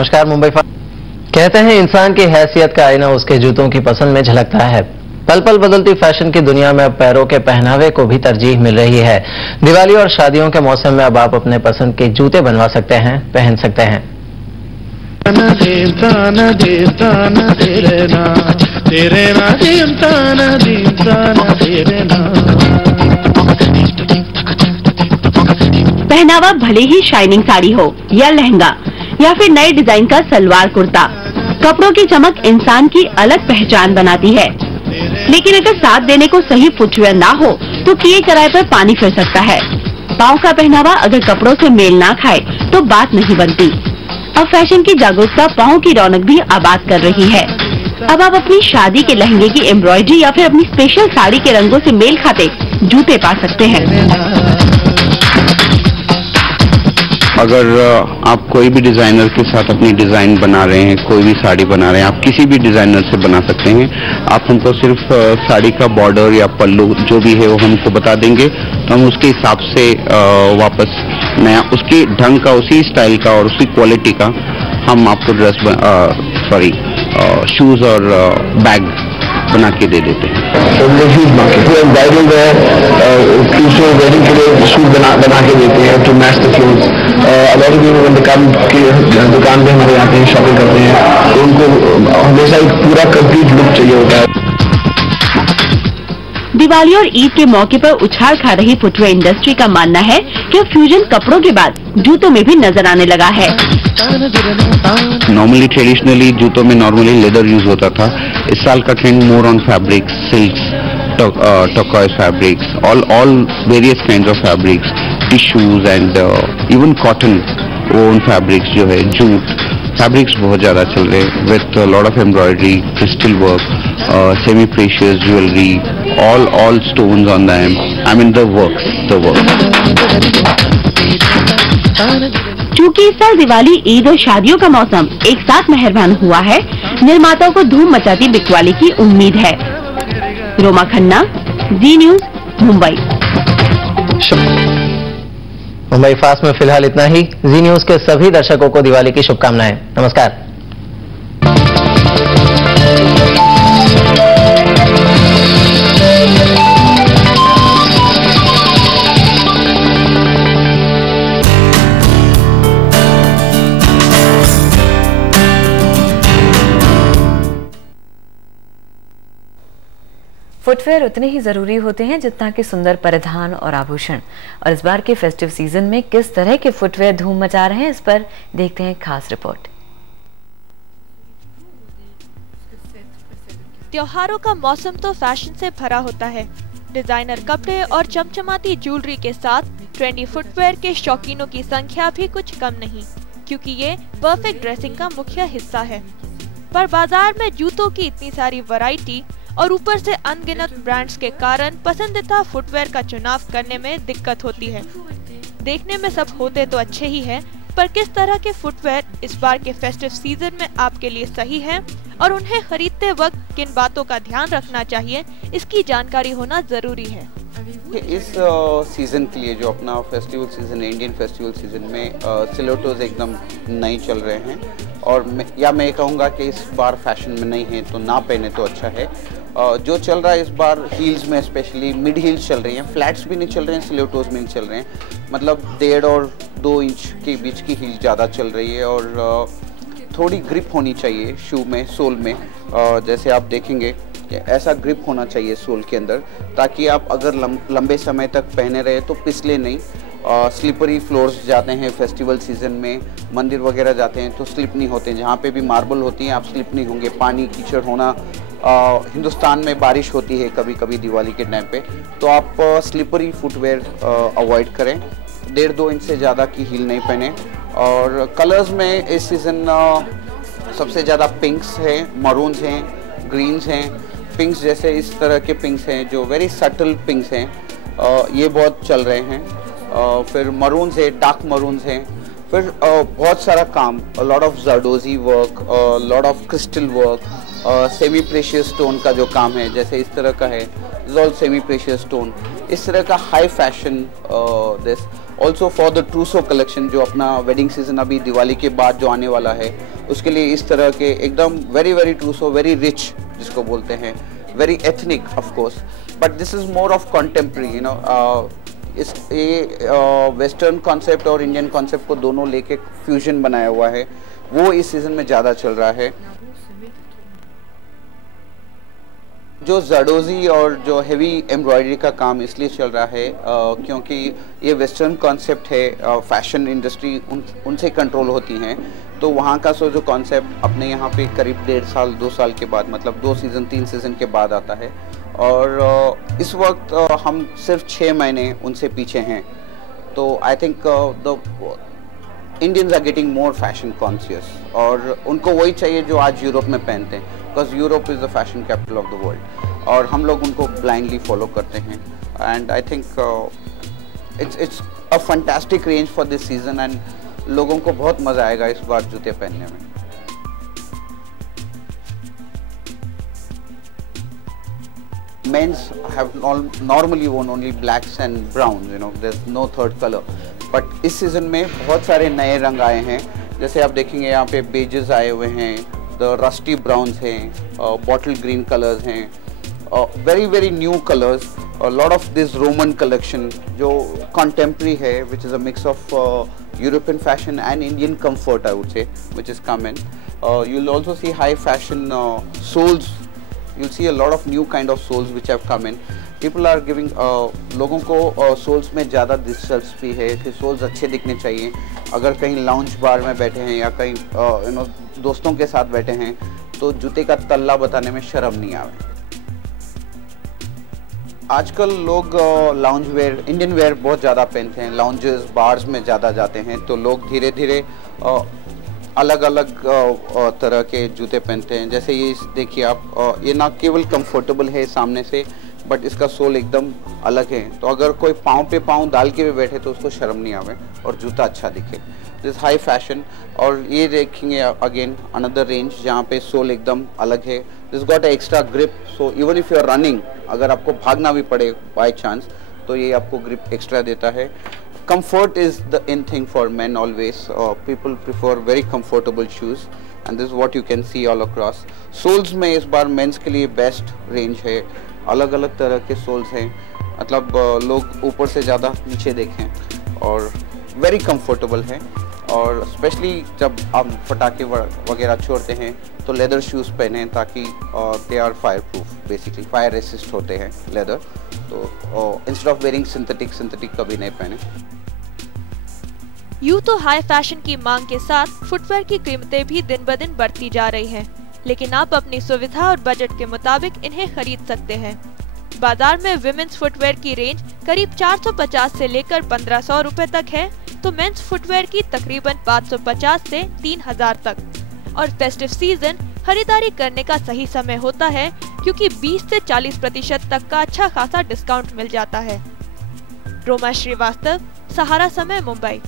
नमस्कार। मुंबई कहते हैं इंसान की हैसियत का आईना उसके जूतों की पसंद में झलकता है। पल पल बदलती फैशन की दुनिया में अब पैरों के पहनावे को भी तरजीह मिल रही है। दिवाली और शादियों के मौसम में अब आप अपने पसंद के जूते बनवा सकते हैं, पहन सकते हैं। पहनावा भले ही शाइनिंग साड़ी हो या लहंगा या फिर नए डिजाइन का सलवार कुर्ता, कपड़ों की चमक इंसान की अलग पहचान बनाती है। लेकिन अगर साथ देने को सही फुटवेयर ना हो तो किए कराए पर पानी फिर सकता है। पाँव का पहनावा अगर कपड़ों से मेल ना खाए तो बात नहीं बनती। अब फैशन की जागरूकता पाँव की रौनक भी आबाद कर रही है। अब आप अपनी शादी के लहंगे की एम्ब्रॉयडरी या फिर अपनी स्पेशल साड़ी के रंगों से मेल खाते जूते पा सकते हैं। अगर आप कोई भी डिज़ाइनर के साथ अपनी डिज़ाइन बना रहे हैं, कोई भी साड़ी बना रहे हैं, आप किसी भी डिज़ाइनर से बना सकते हैं। आप हमको सिर्फ साड़ी का बॉर्डर या पल्लू जो भी है वो हमको बता देंगे तो हम उसके हिसाब से वापस नया उसके ढंग का, उसी स्टाइल का और उसी क्वालिटी का हम आपको ड्रेस शूज़ और बैग बना के दे देते हैं। ब्राइडल वेडिंग के लिए सूट बना के देते हैं टू मैच द क्लोथ्स। दुकान पे हमारे आते हैं, शॉपिंग करते हैं, तो उनको हमेशा एक पूरा कंप्लीट लुक चाहिए होता है। दिवाली और ईद के मौके पर उछाल खा रही फुटवेयर इंडस्ट्री का मानना है कि फ्यूजन कपड़ों के बाद जूतों में भी नजर आने लगा है। नॉर्मली ट्रेडिशनली जूतों में नॉर्मली लेदर यूज होता था। इस साल का trend more on fabrics, silks, turquoise fabrics, all various kinds of fabrics, tissues and even cotton own fabrics जो है, जूट fabrics बहुत ज़्यादा चल रहे हैं with a lot of embroidery, crystal work, semi precious jewelry, all stones on them. I mean the works. चूँकि इस साल दिवाली, ईद और शादियों का मौसम एक साथ मेहरबान हुआ है, निर्माताओं को धूम मचाती बिकवाली की उम्मीद है। रोमा खन्ना, जी न्यूज, मुंबई। मुंबई फास्ट में फिलहाल इतना ही। जी न्यूज के सभी दर्शकों को दिवाली की शुभकामनाएं। नमस्कार। फुटवेयर उतने ही जरूरी होते हैं जितना कि सुंदर परिधान और आभूषण। और इस बार के फेस्टिव सीजन में किस तरह के फुटवेयर धूम मचा रहे हैं, इस पर देखते हैं खास रिपोर्ट। त्योहारों का मौसम तो फैशन से भरा होता है। डिजाइनर कपड़े और चमचमाती ज्वेलरी के साथ ट्रेंडी फुटवेयर के शौकीनों की संख्या भी कुछ कम नहीं, क्योंकि ये परफेक्ट ड्रेसिंग का मुख्य हिस्सा है। पर बाजार में जूतों की इतनी सारी वैरायटी और ऊपर से अनगिनत ब्रांड्स के कारण पसंदीदा फुटवेयर का चुनाव करने में दिक्कत होती है। देखने में सब होते तो अच्छे ही हैं, पर किस तरह के फुटवेयर इस बार के फेस्टिव सीजन में आपके लिए सही हैं और उन्हें खरीदते वक्त किन बातों का ध्यान रखना चाहिए, इसकी जानकारी होना जरूरी है। इस सीजन के लिए जो अपना फेस्टिवल सीजन है, इंडियन फेस्टिवल सीजन में सिलोटोज एकदम नए चल रहे हैं और मैं कहूँगा कि इस बार फैशन में नहीं है तो ना पहने तो अच्छा है। जो चल रहा है इस बार हील्स में, स्पेशली मिड हील्स चल रही हैं, फ्लैट्स भी नहीं चल रहे हैं, सिलोटोज में नहीं चल रहे हैं। मतलब 1.5 और 2 इंच के बीच की हील ज़्यादा चल रही है और थोड़ी ग्रिप होनी चाहिए शू में, सोल में। जैसे आप देखेंगे कि ऐसा ग्रिप होना चाहिए सोल के अंदर, ताकि आप अगर लंबे समय तक पहने रहे तो पिसले नहीं। स्लिपरी फ्लोर्स जाते हैं फेस्टिवल सीजन में, मंदिर वगैरह जाते हैं तो स्लिप नहीं होते। जहाँ पे भी मार्बल होती हैं आप स्लिप नहीं होंगे। पानी कीचड़ होना, हिंदुस्तान में बारिश होती है कभी कभी दिवाली के टाइम पे, तो आप स्लिपरी फुटवेयर अवॉइड करें। 1.5-2 इंच से ज़्यादा की हील नहीं पहने। और कलर्स में इस सीज़न सबसे ज़्यादा पिंक्स हैं, मरून्स हैं, ग्रीन्स हैं। पिंक्स जैसे इस तरह के पिंक्स हैं जो वेरी सटल पिंक्स हैं, ये बहुत चल रहे हैं। फिर मरून्स है, डार्क मरून्स हैं। फिर बहुत सारा काम, lot of zardozi work, lot of crystal work, semi precious stone का जो काम है, जैसे इस तरह का है, ऑल सेमी प्रेशियस स्टोन, इस तरह का high fashion this. Also for the ट्रूसो collection, जो अपना वेडिंग सीजन अभी दिवाली के बाद जो आने वाला है, उसके लिए इस तरह के एकदम वेरी ट्रूसो, वेरी रिच जिसको बोलते हैं, very ethnic of course, but this is more of contemporary, you know. इस वेस्टर्न कॉन्सेप्ट और इंडियन कॉन्सेप्ट को दोनों लेके फ्यूजन बनाया हुआ है, वो इस सीजन में ज़्यादा चल रहा है। जो जरदोजी और जो हेवी एम्ब्रॉयडरी का काम इसलिए चल रहा है क्योंकि ये वेस्टर्न कॉन्सेप्ट है, फैशन इंडस्ट्री उनसे कंट्रोल होती हैं, तो वहाँ का जो कॉन्सेप्ट अपने यहाँ पे करीब 1.5 साल 2 साल के बाद, मतलब 2 सीज़न 3 सीज़न के बाद आता है। और इस वक्त हम सिर्फ 6 महीने उनसे पीछे हैं, तो I think the Indians are getting more fashion conscious, और उनको वही चाहिए जो आज यूरोप में पहनते हैं, because Europe is the fashion capital of the world, और हम लोग उनको ब्लाइंडली फॉलो करते हैं। And I think it's a fantastic range for this season, and लोगों को बहुत मज़ा आएगा इस बार जूते पहनने में। Men's have normally worn only blacks and browns, you know, there's no third color. But इस सीजन में बहुत सारे नए रंग आए हैं, जैसे आप देखेंगे यहाँ पे बेजेस आए हुए हैं, द रस्टी ब्राउन्स हैं, बॉटल ग्रीन कलर्स हैं, very new colours, lot of this Roman collection जो कंटेम्प्रेरी है, which is a mix of European fashion and Indian comfort, I would say, which is come in. You'll also see high fashion soles. You'll see a lot of new kind of soles which have come in. People are giving लोगों को souls में ज़्यादा दिलचस्पी है कि souls अच्छे दिखने चाहिए। अगर कहीं लाउंज बार में बैठे हैं या कहीं यू नो दोस्तों के साथ बैठे हैं, तो जूते का तल्ला बताने में शर्म नहीं आवे। आजकल लोग लाउंज वेयर, इंडियन वेयर बहुत ज़्यादा पहनते हैं, लाउंजेस बार्स में ज़्यादा जाते हैं, तो लोग धीरे धीरे अलग अलग तरह के जूते पहनते हैं। जैसे ये देखिए आप, ये ना केवल कंफर्टेबल है सामने से, बट इसका सोल एकदम अलग है, तो अगर कोई पाँव पे पाँव डाल के भी बैठे तो उसको शर्म नहीं आवे और जूता अच्छा दिखे। This high fashion. और ये देखेंगे अगेन अनदर रेंज जहाँ पे सोल एकदम अलग है, this got extra grip, so even if you are running, अगर आपको भागना भी पड़े बाई चांस, तो ये आपको ग्रिप एक्स्ट्रा देता है। Comfort is the in thing for men always. People prefer very comfortable shoes, and this is what you can see all across. Soles में इस बार मेंस के लिए बेस्ट रेंज है, अलग अलग तरह के सोल्स हैं, मतलब लोग ऊपर से ज़्यादा नीचे देखें, और वेरी कंफर्टेबल है। और स्पेशली जब आप पटाखे वगैरह छोड़ते हैं तो लेदर शूज़ पहने, ताकि they are fire proof, basically fire resist होते हैं लेदर, तो इंस्टेड ऑफ वेयरिंग सिंथेटिक कभी नहीं पहने। यूँ तो हाई फैशन की मांग के साथ फुटवेयर की कीमतें भी दिन ब दिन बढ़ती जा रही हैं, लेकिन आप अपनी सुविधा और बजट के मुताबिक इन्हें खरीद सकते हैं। बाजार में विमेंस फुटवेयर की रेंज करीब 450 से लेकर 1500 रुपए तक है, तो मेंस फुटवेयर की तकरीबन 550 से 3000 तक। और फेस्टिव सीजन खरीदारी करने का सही समय होता है, क्योंकि 20 से 40% तक का अच्छा खासा डिस्काउंट मिल जाता है। रोमा श्रीवास्तव, सहारा समय, मुंबई।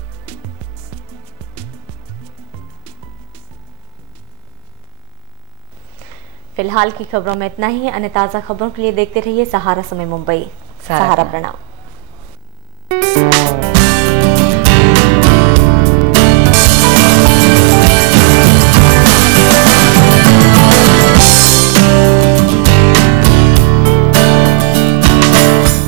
फिलहाल की खबरों में इतना ही। अन्य ताज़ा खबरों के लिए देखते रहिए सहारा समय मुंबई। सहारा प्रणाम।